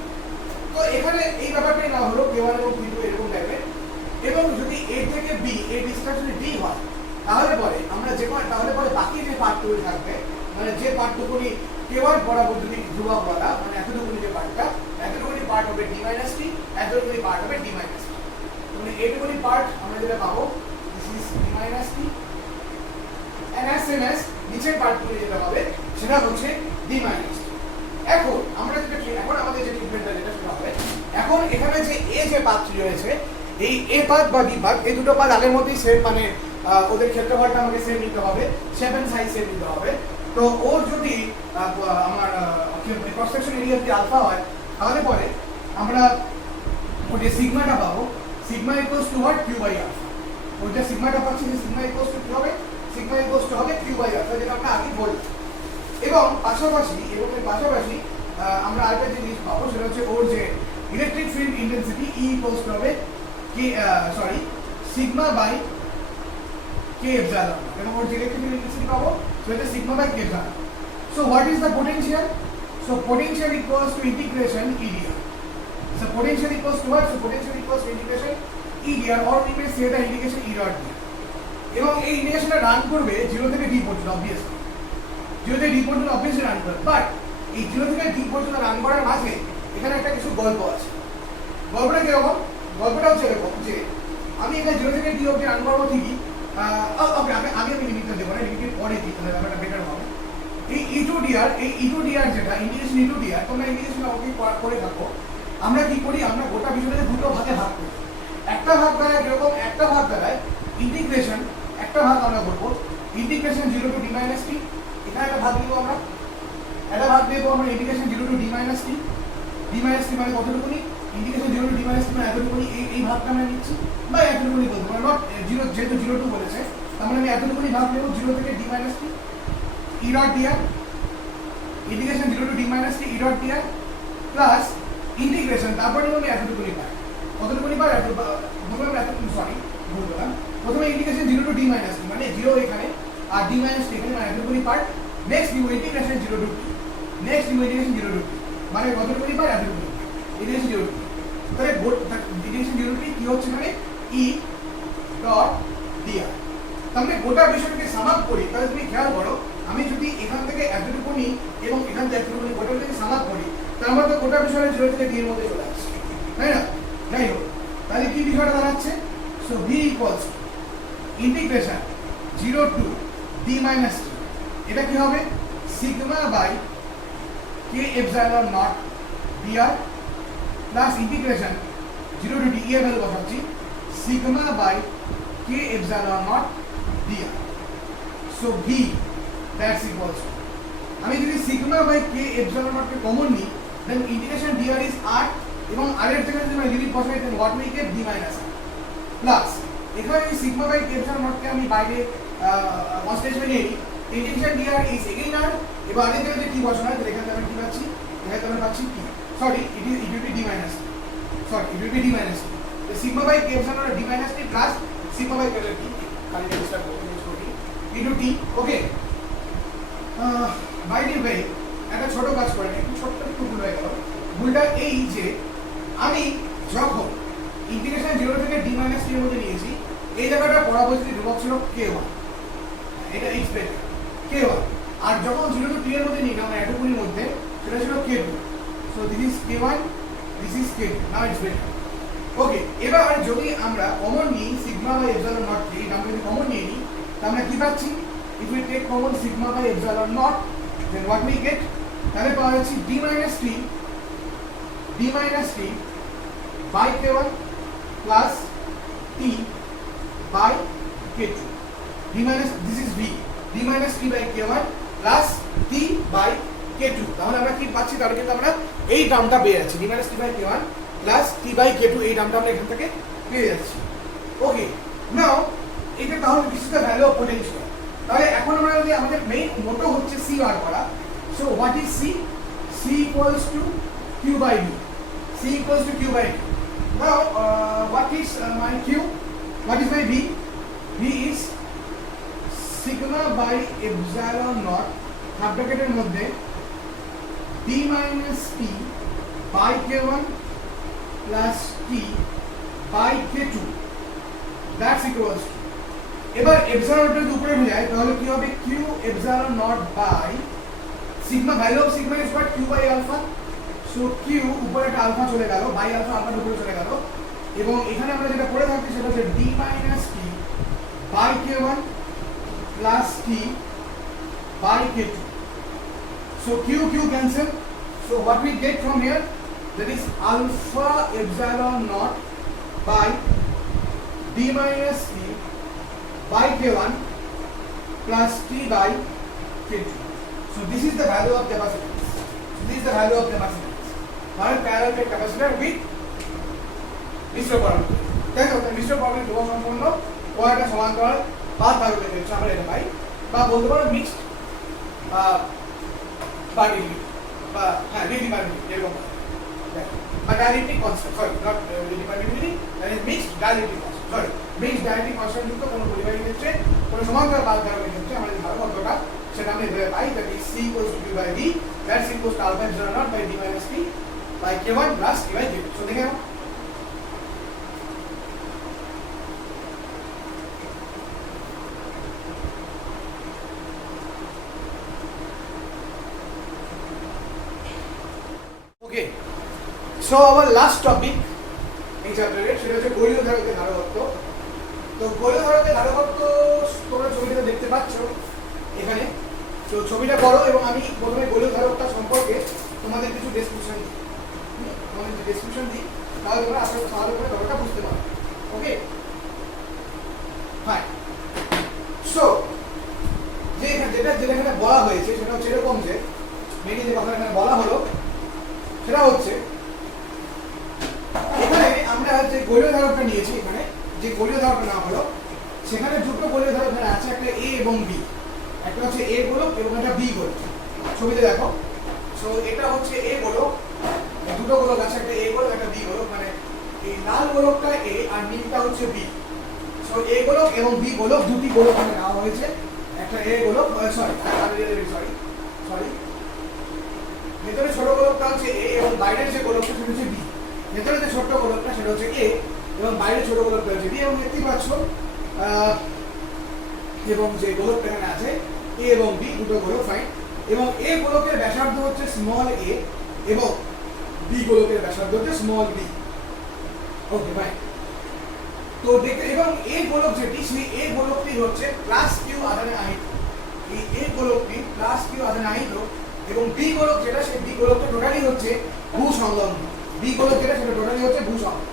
তো এখানে এই ব্যাপারটাই না হলো K1 এবং K2 এরকম টাইপের, এবং যদি A থেকে B এই ডিসটেন্স যদি D হয়, তাহলে পরে আমরা যে তাহলে পরে বাকি যে পার্টটুকু থাকবে, মানে যে পার্টটুকুনি K1 পরাবৈদ্যুতিক ধ্রুবক বলা, মানে এতটুকুনি যে পার্টটা, এতটুকুনি পার্ট হবে D - T, এতটুকুনি পার্ট হবে D - T। মানে এইটুকুনি পার্ট আমরা যেটা পাবো, this is D - T, and as same as নিচের পার্টটুকুনি যেটা হবে সেটা হচ্ছে D - T। এখন আমাদের যে ট্রিটমেন্টটা যেটা সেটা হবে, এখন এখানে যে এ যে পাতটি রয়েছে, এই এ পাত বা বি পাত, এই দুটো পাত আগের মতোই সেম, মানে ওদের ক্ষেত্রফলটা আমাকে সেম নিতে হবে, শেপ এন্ড সাইজ সেম নিতে হবে। তো ওর যদি আমার ক্রস সেকশন এরিয়া যদি আলফা হয়, তাহলে পরে আমরা ওর যে সিগমাটা পাবো, sigma equals to what? Q by alpha. ওর যে সিগমাটা পাচ্ছি, সেই সিগমা ইকুয়ালস টু কি হবে? সিগমা ইকুয়ালস টু হবে কিউ বাই আলফা, যেটা আমরা আগে বললাম। এবং পাশাপাশি আমরা আরেকটা জিনিস পাবো, সেটা হচ্ছে ওর যে electric field intensity E equals to হবে সিগমা বাই K epsilon, এবং ওর যে ইলেকট্রিক ফিল্ড ইন্টেন্সিটি পাবো সেটা sigma by K epsilon। So what is the potential? So potential equals to integration E dr। So potential equals to what? So potential equals to integration E dr, or we may say the integration E dot dr। এবং এই ইন্টিগ্রেশনটা run করবে 0 থেকে d পর্যন্ত, obviously 0 থেকে d পর্যন্ত obviously run করবে। But এই 0 থেকে d পর্যন্ত রান করার মাঝে এখানে একটা কিছু গল্প আছে। গল্পটা কিরকম? গল্পটা হচ্ছে এরকম যে আমি এখানে 0 থেকে d অবধি রান করবো ঠিকই, ওকে আমি লিমিটটা দেবো না, লিমিটের পরে দিই, তাহলে ব্যাপারটা বেটার হবে। এই E2dr যেটা ইন্টিগ্রেশন E2dr, তোমরা ইন্টিগ্রেশন অবধি করে থাকো। আমরা কি করি? আমরা গোটা বিষয়টাকে দুটো ভাগে ভাগ করি। একটা ভাগ দ্বারায় কিরকম? একটা ভাগ দ্বারায় ইন্টিগ্রেশন, একটা ভাগ আমরা করবো ইন্টিগ্রেশন 0 টু d - T, এখানে একটা ভাগ দিব আমরা, একটা ভাগ দেবো আমরা integration 0 to d - T। d - T মানে কতটুকুনি? ইন্টিগ্রেশন 0 টু d - T মানে এতটুকুনি, এই ভাগটা আমরা নিচ্ছি, বা এতটুকুনি বলবো, মানে নট 0, যেহেতু 0 টু বলেছে, তার মানে আমি এতটুকুনি ভাগ নেব 0 থেকে d - T E dot dr, integration 0 to d - T E dot dr plus integration, তারপরে নেব আমি এতটুকুনি ভাগ। কতটুকুনি পার প্রথমে আমরা সরি ভুল বললাম, প্রথমে integration 0 to d minus t মানে 0 এখানে আর d মাইনাস t এখানে, মানে এতটুকুনি part. Next new integration 0 to t, next new integration 0 to t মানে কতটুকুনি পার এতটুকুনি ইন্টিগ্রেশন 0 টু t। তাহলে ইন্টিগ্রেশন 0 টু t কি হচ্ছে মানে e ডট dr। তাহলে গোটা বিষয়টাকে সাম আপ করি, তাহলে তুমি খেয়াল করো আমি যদি এখান থেকে এতটুকু নিই এবং এখান থেকে এতটুকু নিই, গোটা থেকে সাম আপ করি, তার মধ্যে গোটা বিষয়টা 0 থেকে d এর মধ্যে চলে আসছে, তাই না? যাই হোক, তাহলে কি বিষয়টা দাঁড়াচ্ছে? So v equals integration 0 to d minus t, এটা কি হবে sigma by k epsilon not dr plus integration 0 to d এর ভ্যালু বসাচ্ছি sigma by k epsilon not dr। So v that's equals, আমি যদি sigma by k epsilon not কে common নিই, then integration dr is r এবং r এর জায়গায় যদি আমি লিমিট বসাই then what will get d minus r plus এখানে এই sigma by k epsilon not কে আমি বাইরে কনস্ট্যান্ট নিয়ে নিই, integration dr is again r এবং r এর জায়গায় কি বসানো হয়, এখানে আমরা কি পাচ্ছি, এখানে আমরা পাচ্ছি কি, sorry it will be d minus, sorry it will be d minus, তো sigma by k epsilon not d minus t plus sigma by k এর কি খালি রেজিস্টার করি into t। Okay, by the way একটা ছোট কাজ করে একটু ছোট্ট একটু ভুল হয়ে গেল। ভুলটা এই যে আমি যখন ইন্টিগ্রেশন 0 থেকে d মাইনাস t এর মধ্যে নিয়েছি, এই জায়গাটা পরাবৈদ্যুতিক ধ্রুবক ছিল k1, এটা এক্সপ্রেশন k1, আর যখন 0 টু t এর মধ্যে নিলাম এতটুকুর মধ্যে সেটা ছিল k2। So this is k1, this is k2, now it's better. Okay, এবার যদি আমরা কমন নিই সিগমা বাই এপসাইলন নট কে, আমরা যদি কমন নিয়ে নিই তাহলে আমরা কি পাচ্ছি, if we take common sigma by epsilon naught, then what we get, তাহলে পাওয়া যাচ্ছে d minus t by k1 plus t by k2, d minus this is v, d minus t by k1 plus t by k2। তাহলে আমরা কি পাচ্ছি, তাহলে কিন্তু আমরা এই টার্মটা পেয়ে যাচ্ছি d minus t by k1 plus t by k2, এই টার্মটা আমরা এখান থেকে পেয়ে যাচ্ছি। ওকে, নাও এটা তাহলে this is the value of potential. তাহলে এখন আমরা যদি আমাদের মেইন মোটো হচ্ছে c বার করা, so what is c, c equals to q by v, c equals to q by v। Now what is my q, what is my v, v is sigma by epsilon naught half ব্র্যাকেটের মধ্যে d minus t by k1 plus t by k2, that's equals to, এবার epsilon naught যদি উপরে উঠে যায় তাহলে কি হবে, q epsilon not by sigma, value of sigma is what, q by আলফা। সো q উপরে একটা আলফা চলে গেল, বাই আলফা আলফার উপরে চলে গেল, এবং এখানে আমরা যেটা পড়ে থাকছি সেটা হচ্ছে d minus t by k1 plus t by k2। So q cancel, so what we get from here, that is alpha epsilon naught by d minus t by k1 plus t by k2. So this is the value of capacitance. So this is the value of capacitance. One parallel capacitor with মিশ্র পরমাণু। দেখো মিশ্র পরমাণু ধ্রুবক সম্পন্ন কয়টা সমান্তরাল path ভাগ করে দিচ্ছে আমরা এটা পাই, বা বলতে পারো মিক্সড পার্টিকেল বা হ্যাঁ রিডিপার্টিকেল এরকম, বা ডাইলেকট্রিক কনস্ট্যান্ট, সরি নট রিডিপার্টিবিলিটি, that is mixed dielectric constant, sorry mixed dielectric constant যুক্ত কোনো পরিবাহীর ক্ষেত্রে কোনো সমান্তরাল পাথ ধারকের ক্ষেত্রে আমরা যে ধারকত্বটা সেটা আমরা ধরে পাই, that is c equals to q by v, that's equals to alpha epsilon not by d minus t by k1 plus t by k2। So দেখে নাও, okay. So our last topic এই চ্যাপ্টারের সেটা হচ্ছে গোলীয় ধারকের ধারকত্ব। তো গোলীয় ধারকের ধারকত্ব তোমরা ছবিটা দেখতে পাচ্ছ এখানে, তো ছবিটা করো এবং আমি প্রথমে গোলীয় ধারকটা সম্পর্কে তোমাদের কিছু ডেসক্রিপশন দিই, তাহলে তোমরা আসলে ভালো করে ব্যাপারটা বুঝতে পারবে। Okay fine. সো যেটা এখানে বলা হয়েছে সেটা হচ্ছে এরকম যে মেইনলি যে কথা এখানে বলা হলো সেটা হচ্ছে এখানে আমরা যে গোলীয় ধারকটা নিয়েছি, এখানে যে গোলীয় ধারকটা নেওয়া হলো সেখানে দুটো গোলীয় ধারক আছে, একটা a এবং b, একটা হচ্ছে a গোলক এবং একটা b গোলক। ছবিতে দেখো, সো এটা হচ্ছে a গোলক, দুটো গোলক আছে, একটা a গোলক একটা b গোলক, মানে এই লাল গোলকটা এ আর নীলটা হচ্ছে বি। সো এ গোলক এবং বি গোলক দুটি গোলক এখানে নেওয়া হয়েছে। একটা এ গোলক সরি ভেতরে ছোট গোলকটা হচ্ছে এ এবং বাইরের যে গোলকটা সেটা হচ্ছে বি। ভেতরে যে ছোট গোলকটা সেটা হচ্ছে এ এবং বাইরের ছোট গোলকটা হচ্ছে বি। এবং দেখতেই পাচ্ছ এবং যে গোলকটা এখানে আছে এ এবং বি দুটো গোলক, ফাইন। এবং এ গোলকের ব্যাসার্ধ হচ্ছে স্মল এ এবং বি গোলকের ব্যাসার্ধ হচ্ছে স্মল বি। Okay fine. তো দেখতে এবং এ গোলক যেটি সেই এ গোলকটি হচ্ছে প্লাস কিউ আধানে আহিত। এই এ গোলকটি প্লাস কিউ আধানে আহিত এবং বি গোলক যেটা সেই বি গোলকটা টোটালি হচ্ছে ভূ সংলগ্ন। বি গোলক যেটা সেটা টোটালি হচ্ছে ভূ সংলগ্ন।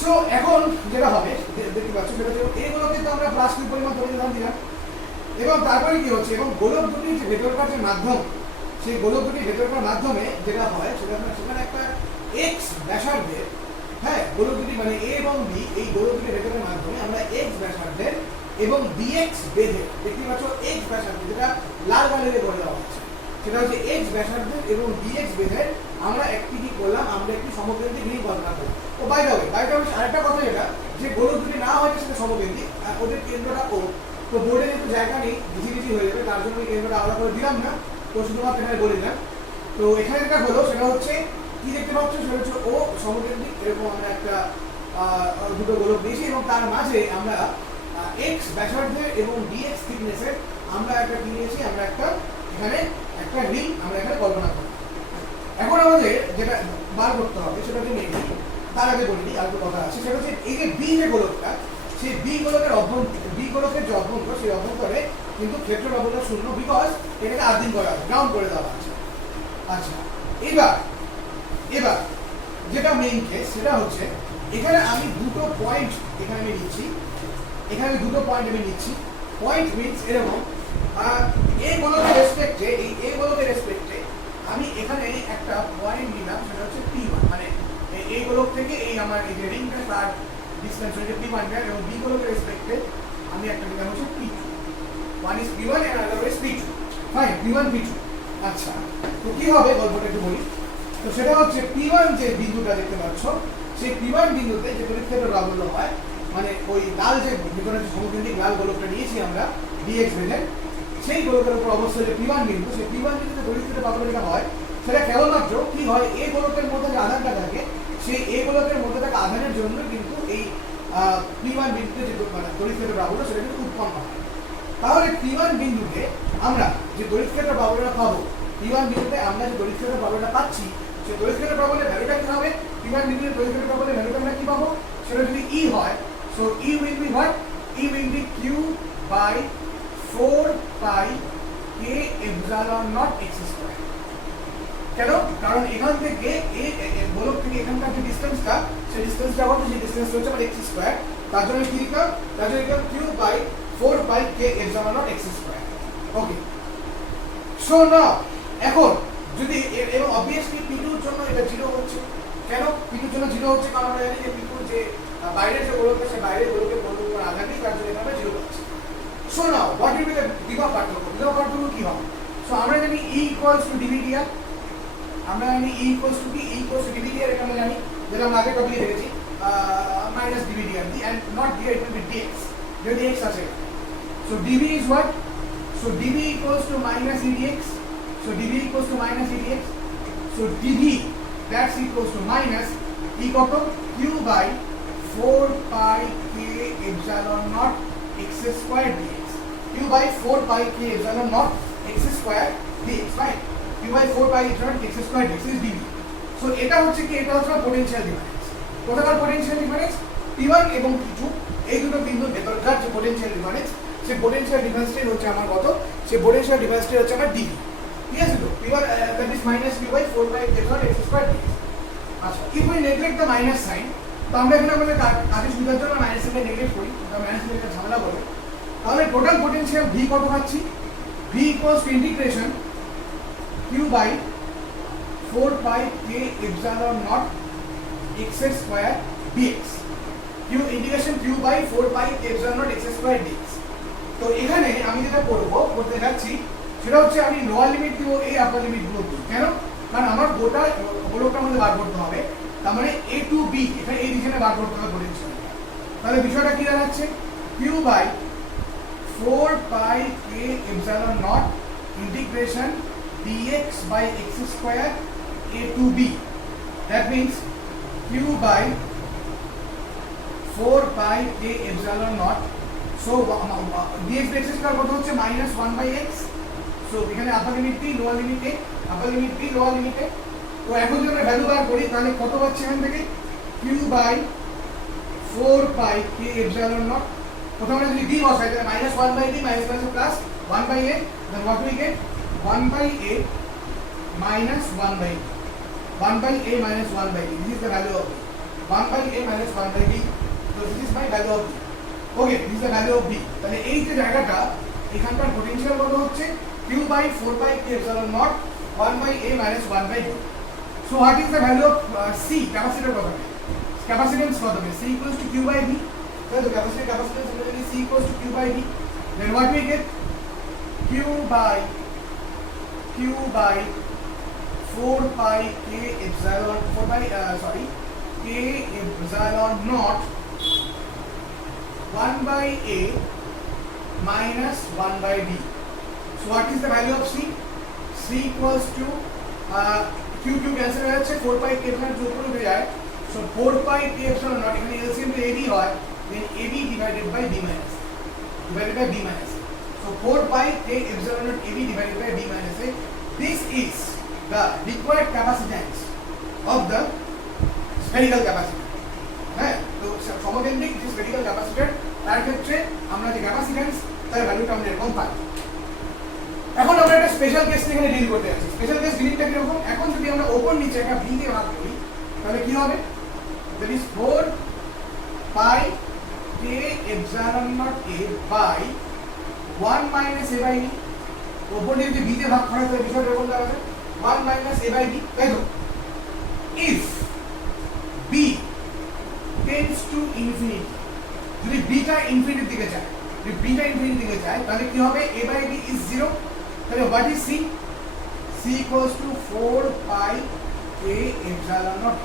সো এখন যেটা হবে দেখতে পাচ্ছ সেটা হচ্ছে এ গোলকে তো আমরা প্লাস কিউ পরিমাণ ধরে দিলাম এবং তারপরে কি হচ্ছে এবং গোলক দুটির যে ভেতরকার যে মাধ্যম সেই গোলক দুটির ভেতরকার মাধ্যমে যেটা হয় সেখানে একটা এক্স ব্যাসার্ধের, হ্যাঁ গোলক দুটি মানে এ এবং বি এই গোলক দুটির ভেতরের মাধ্যমে আমরা এক্স ব্যাসার্ধের এবং ডিএক্স বেঁধে দেখতে পাচ্ছ এক্স ব্যাসার্ধ যেটা লাল কালারে করে দেওয়া হচ্ছে সেটা হচ্ছে এক্স ব্যাসার্ধের এবং ডিএক্স বেঁধে আমরা একটি কি করলাম, আমরা একটি সমকেন্দ্রিক রিং কল্পনা করলাম। ও বাই দ্য ওয়ে আরেকটা কথা যেটা যে গোলক দুটি না হয় সেটা সমকেন্দ্রিক, ওদের কেন্দ্রটা ও তো বোর্ডে যেহেতু জায়গা নেই ঘিচিঘিচি হয়ে যাবে তার জন্য এই কেন্দ্রটা আলাদা করে দিলাম না, তো শুধুমাত্র এখানে বলে দিলাম। তো এখানে যেটা হলো সেটা হচ্ছে কি দেখতে পাচ্ছ সেটা হচ্ছে ও সমকেন্দ্রিক, এরকম আমরা একটা দুটো গোলক দিয়েছি এবং তার মাঝে আমরা এক্স ব্যাসার্ধের এবং ডিএক্স থিকনেসের আমরা একটা কি নিয়েছি, আমরা একটা এখানে একটা রিং আমরা এখানে কল্পনা করি। এখন আমাদের যেটা বার করতে হবে সেটা হচ্ছে মেইন, তার আগে বলি আর একটা কথা আছে সেটা হচ্ছে এই যে বি যে গোলকটা সেই বি গোলকের বি গোলকের যে অভ্যন্তর সেই অভ্যন্তরে কিন্তু ক্ষেত্র ব্যবধান শূন্য, বিকজ এটাকে আদিম করা আছে, গ্রাউন্ড করে দেওয়া আছে। আচ্ছা এবার যেটা মেইন কেস সেটা হচ্ছে এখানে আমি দুটো পয়েন্ট এখানে আমি নিচ্ছি, পয়েন্ট মিনস এরকম এ গোলকের রেসপেক্টে আমি এখানে একটা পয়েন্ট নিলাম সেটা হচ্ছে P1, মানে এই গোলক থেকে এই আমার এই যে রিংটা তার ডিসটেন্স হচ্ছে P1 এবং বি গোলকের রেসপেক্টে আমি একটা নিলাম হচ্ছে P2। One is P1 and other is P2, fine, P1 P2। আচ্ছা তো কি হবে গল্পটা একটু বলি। তো সেটা হচ্ছে P1 যে বিন্দুটা দেখতে পাচ্ছ সেই P1 বিন্দুতে যে তড়িৎ ক্ষেত্র প্রাবল্য হয়, মানে ওই লাল যে ভিতরে যে সমকেন্দ্রিক লাল গোলকটা নিয়েছি আমরা dx বেঁধে সেই গোলকের উপর অবশ্যই যে P1 বিন্দু, সেই P1 বিন্দুতে তড়িৎ ক্ষেত্র প্রাবল্যটা হয় সেটা কেবলমাত্র কি হয় এ গোলকের মধ্যে যে আধানটা থাকে সেই এ গোলকের মধ্যে থাকা আধানের জন্য কিন্তু এই P1 বিন্দুতে যে মানে তড়িৎ ক্ষেত্র প্রাবল্য সেটা কিন্তু উৎপন্ন হয়। তাহলে P1 বিন্দুতে আমরা যে তড়িৎ ক্ষেত্র প্রাবল্যটা পাবো, P1 বিন্দুতে আমরা যে তড়িৎ ক্ষেত্র প্রাবল্যটা পাচ্ছি সেই তড়িৎ ক্ষেত্র প্রাবল্যের ভ্যালুটা কি হবে, P1 বিন্দুতে তড়িৎ ক্ষেত্র প্রাবল্যের ভ্যালুটা আমরা কি পাবো, সেটা যদি E হয়, so E will be what? E will be Q by 4 pi K epsilon naught x square। কেন? কারণ এখান থেকে গোলক থেকে এখানকার যে ডিসটেন্সটা সেই ডিসটেন্সটা কত, সেই ডিসটেন্স হচ্ছে আমার x স্কয়ার, তার জন্য কি লিখলাম, তার জন্য লিখলাম Q by 4 pi K epsilon naught x square। Okay, so now এখন যদি এবং অবভিয়াসলি P2 এর জন্য এটা 0 হচ্ছে। কেন P2 এর জন্য 0 হচ্ছে? কারণ আমরা জানি যে P2 যে বাইরের যে গোলক আছে বাইরের গোলকের বন্ধুর উপর আধান নেই, তার জন্য আমরা 0 পাচ্ছি। So now what will be the বিভব পার্থক্য কি হবে? সো আমরা জানি E equals to dVdr, আমরা জানি E equals to কি, E equals to dVdr, এটা আমরা জানি যেটা আমরা আগে টপিকে দেখেছি minus dVdr and not dr, it will be dx, যদি x আছে। So dV is what? So dV equals to minus edx, so dV equals to minus edx, so dV that's equals to minus E কত, Q by 4 pi K epsilon naught x square dx, Q by 4 pi K epsilon naught x square dx, right? Q by 4 pi epsilon x square dx is dV। So এটা হচ্ছে কি, এটা হচ্ছে potential difference. কোথাকার potential difference? P1 এবং P2 এই দুটো বিন্দুর ভেতরকার যে পোটেনশিয়াল ডিফারেন্স, সেই পোটেনশিয়াল ডিফারেন্সটাই হচ্ছে আমার কত, সেই পোটেনশিয়াল ডিফারেন্সটাই হচ্ছে আমার dV। ঠিক আছে? তো P1 that is minus Q by 4 pi epsilon x square dx। আচ্ছা, if we neglect the minus sign, তো আমরা এখানে আমাদের কাজের সুবিধার জন্য মাইনাস সাইনটা নেগলেক্ট করি, আমরা মাইনাস সাইনটা ঝামেলা করব। তাহলে টোটাল পোটেনশিয়াল V কত পাচ্ছি? V equals to integration Q by 4 pi K epsilon naught x square dx, Q integration Q by 4 pi K epsilon naught x square dx। তো এখানে আমি যেটা করতে যাচ্ছি সেটা হচ্ছে আমি লোয়ার লিমিট দিব, এই আপার লিমিট গুলো দিব। কেন? কারণ আমার গোটা গোলকটার মধ্যে বার করতে হবে তার মানে এ টু বি এটা এই রিজনে বার করতে হবে পোটেনশিয়াল। তাহলে বিষয়টা কি দাঁড়াচ্ছে, q by 4 pi k epsilon naught integration dx by x square a to b. That means q by 4 pi k epsilon naught. So dx by x square কত হচ্ছে minus 1 by x. So এখানে আপার limit p lower limit a, upper limit p lower limit a। তো এখন যদি আমরা value বার করি তাহলে কত পাচ্ছি এখান থেকে, q by 4 pi k epsilon naught। প্রথমে যদি d বসাই তাহলে minus 1 by d minus plus 1 by a, then what we get 1 by a minus 1 by d. 1 by a minus 1 by d. This is the value of b. 1 by a minus 1 by d. So this is my value of b. Okay, this is the value of b. তাহলে এই যে জায়গাটা এখানকার potential কত হচ্ছে, q by 4 pi k epsilon naught 1 by a minus 1 by d. So what is the value of c? Capacitor কত হবে? Capacitance কত হবে? c equals to q by b. তাহলে তো capacitance হলে c equals to q by b. Then what we get, q by 4 pi k epsilon k epsilon naught 1 by a minus 1 by b. So what is the value of c? c equals to q cancel হয়ে যাচ্ছে, 4 pi k epsilon যোগ করে হয়ে যায়। So 4 pi k epsilon naught এখানে LCM তো ab হয়, then ab divided by b minus so 4 pi k epsilon naught ab divided by b minus a. This is the required capacitance of the spherical capacitor. হ্যাঁ, তো সমকেন্দ্রিক যে spherical capacitor তার ক্ষেত্রে আমরা যে ক্যাপাসিট্যান্স তার ভ্যালুটা আমরা এরকম পাই। এখন আমরা একটা স্পেশাল কেস এখানে ডিল করতে যাচ্ছি। স্পেশাল কেস ডিলটা কিরকম, এখন যদি আমরা ওপর নিচে একটা ভি দিয়ে ভাগ করি তাহলে কি হবে, that is 4 pi k epsilon naught a by 1 minus a by b। ওপর দিয়ে যদি b দিয়ে ভাগ করা হয় বিষয়টা এরকম দাঁড়াবে 1 minus a by b, তাই তো? if b tends to infinity, যদি b টা ইনফিনিটির দিকে যায়, তাহলে কি হবে, a by b is 0। তাহলে what is c? c equals to 4 pi k epsilon naught।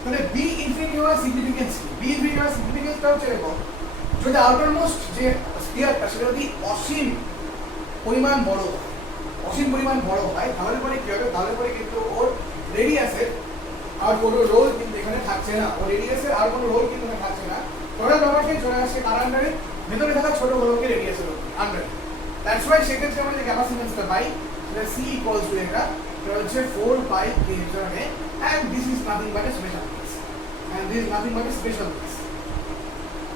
তাহলে b ইনফিনিটি হওয়ার সিগনিফিকেন্স কি? b ইনফিনিটি হওয়ার সিগনিফিকেন্সটা হচ্ছে এরকম, যদি আউটারমোস্ট যে স্ফিয়ারটা সেটা যদি অসীম পরিমাণ বড় হয় তাহলে পরে কি হবে, তাহলে পরে কিন্তু ওর রেডিয়াসের আর কোনো রোল কিন্তু এখানে থাকছে না, ওর রেডিয়াসের আর কোনো রোল কিন্তু এখানে থাকছে না। টোটাল ব্যাপারটাই চলে আসছে কার আন্ডারে, ভেতরে থাকা ছোট গোলকের রেডিয়াসের আন্ডারে। দ্যাটস ওয়াই সেক্ষেত্রে আমরা যে ক্যাপাসিট্যান্সটা পাই সেটা c ইকুয়ালস টু এটা হচ্ছে 4 pi k epsilon a, and this is nothing but a special case,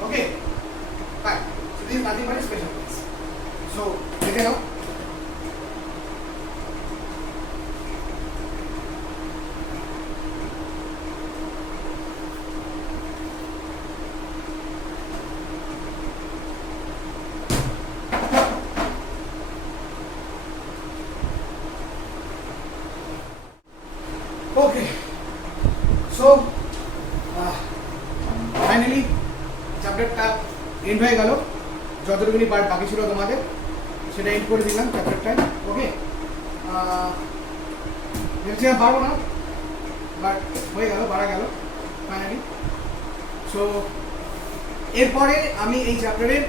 okay fine, so this is nothing but a special case. So দেখে নাও, ওকে। সো ফাইনালি চ্যাপ্টারটা and হয়ে গেল, যতটুকুনি পার্ট বাকি ছিল তোমাদের সেটা এন্ড করে দিলাম চ্যাপ্টারটায়। ওকে, ভেবেছিলাম পারবো না, বাট হয়ে গেল, পারা গেল ফাইনালি। সো এরপরে আমি এই চ্যাপ্টারের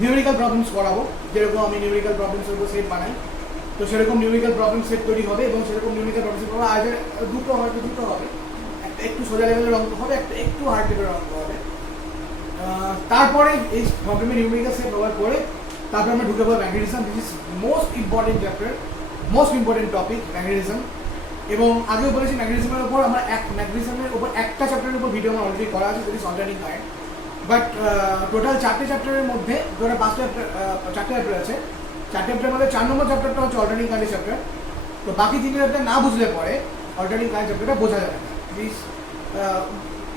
নিউমেরিক্যাল প্রবলেমস করাবো, যেরকম আমি নিউমেরিক্যাল প্রবলেমসের উপর সেট বানাই, তো সেরকম নিউমেরিক্যাল প্রবলেম সেট তৈরি হবে এবং সেরকম নিউমেরিক্যাল প্রবলেম সেট হবে। আজ দুটো হবে, একটা একটু সোজা লেভেলের অঙ্ক হবে, একটা একটু হার্ড লেভেলের অঙ্ক হবে। তারপরে এই প্রবলেমের নিউমেরিক্যাল সেট ব্যবহার করে তারপরে আমরা ঢুকে পড়বো magnetism. This is most important chapter, most important topic magnetism. এবং আগেও বলেছি ম্যাগনেটিজমের উপর আমরা ম্যাগনেটিজমের উপর একটা চ্যাপ্টারের উপর ভিডিও আমার অলরেডি করা আছে, যেটি অল্টারনেটিং কারেন্ট। বাট টোটাল 4টে চ্যাপ্টারের মধ্যে ধরো 4টে চ্যাপ্টার আছে, 4টে চ্যাপ্টারের মধ্যে 4 নম্বর চ্যাপ্টারটা হচ্ছে অল্টারনেটিং কারেন্ট চ্যাপ্টার। তো বাকি 3টে চ্যাপ্টার না বুঝলে পরে অল্টারনেটিং কারেন্ট চ্যাপ্টারটা বোঝা যাবে না। Please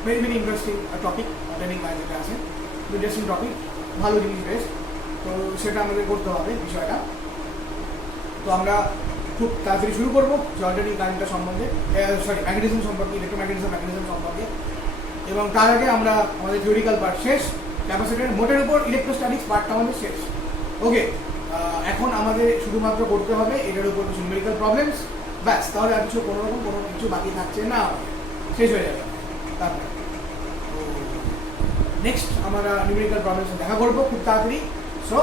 very very interesting topic alternating current যেটা আছে, ইন্টারেস্টিং টপিক, ভালো জিনিস বেশ। তো সেটা আমাদের করতে হবে বিষয়টা। তো আমরা খুব তাড়াতাড়ি শুরু করবো যে অল্টারনেটিং কারেন্টটা সম্বন্ধে, ম্যাগনেটিজম সম্পর্কে, ইলেকট্রোম্যাগনেটিজম সম্পর্কে। এবং তার আগে আমরা আমাদের থিওরিক্যাল পার্ট শেষ, ক্যাপাসিটরের মোটের উপর ইলেকট্রোস্ট্যাটিক্স পার্টটা আমাদের শেষ। ওকে, এখন আমাদের শুধুমাত্র করতে হবে এটার উপর নিউমেরিক্যাল প্রবলেমস, ব্যাস, তাহলে আর কিছু কোনো কিছু বাকি থাকছে না। শেষ হয়ে যাবে তারপরে। তো নেক্সট আমরা নিউমেরিক্যাল প্রবলেমস দেখা করবো খুব তাড়াতাড়ি। সো